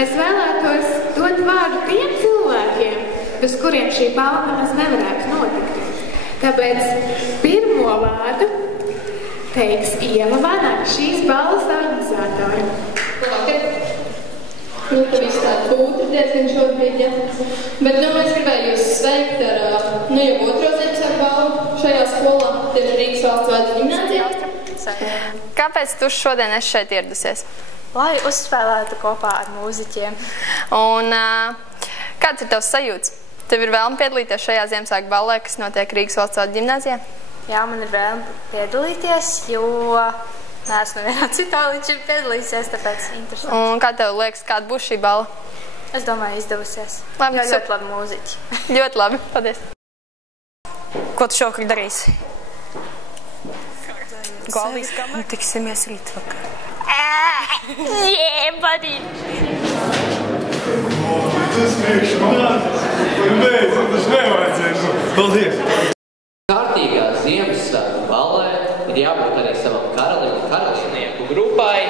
Es vēlētos dot vārdu tiem cilvēkiem, bez kuriem šī balva nemaz nevarētu notikt. Tāpēc pirmo vārdu teiks Ieva Vanaga, šīs balvas organizātori. Labvakar! Nu, tā viss tāda kūta diezgan šobrīd, ja. Bet, nu, es gribēju jūs sveikt ar, nu, jau otro Ziemassvētku balvu šajā skolā, tieši Rīgas valsts vārdu ģimnāzijā. Kāpēc tu šodien esi šeit ieradusies? Lai uzspēlētu kopā ar mūziķiem. Un kāds ir tavs sajūts? Tev ir vēlme piedalīties šajā Ziemassvētku ballē, kas notiek Rīgas valsts vārdu ģimnāzijā? Jā, man ir vēlme piedalīties, jo neesmu nevienā citā līdz šim piedalīsies, tāpēc interesanti. Un kā tev liekas, kāda būs šī balla? Es domāju, izdevusies. Labi, jo ļoti labi mūziķi. Ļoti labi, paldies. Ko tu šovakar darīsi? Galvīs kamerā? Tiksimies rīt vakar. Yeah, buddy! Tas priekšmanās. Beidz, tas nevajadzēs. Paldies. Kārtīgā Ziemassvētku ballē ir jābūt arī savam karalinieku grupai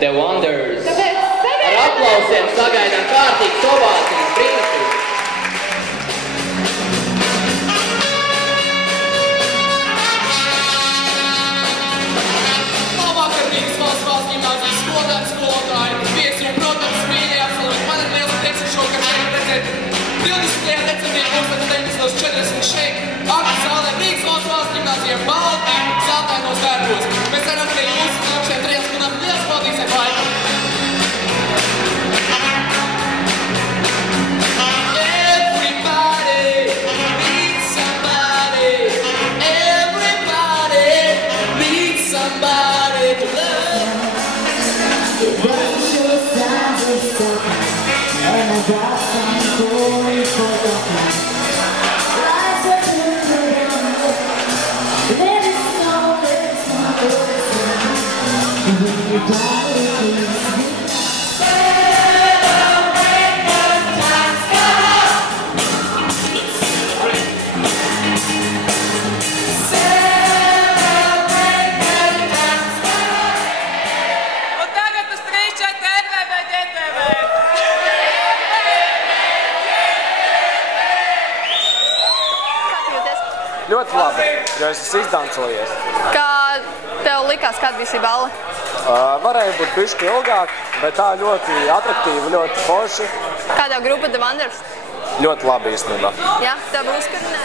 The Wonders. Ar aplausiem sagaidām kārtīgas ovācijas brīnišķīgi. Labvakar Rīgas valsts ģimnāzijas skolotāji, viesi un, protams, mīļie absolventi. Man ir liels prieks šovakar šeit redzēt 20. decembrī 1940 šeit, Aktu zālē Rīgas valsts ģimnāzijā balti zeltainos darbos. Mēs ceram, ka jūs nākšajā 3 stundām liels paldiesiet laikam. Ļoti labi, jo es esmu izdancojies. Kā tev likās, kāda bija šī balla? Varēja būt bišķi ilgāk, bet tā ļoti atraktīva, ļoti forši. Kā tev grupa The Wonders? Ļoti labi īstenībā. Jā, tev būs, kad nē?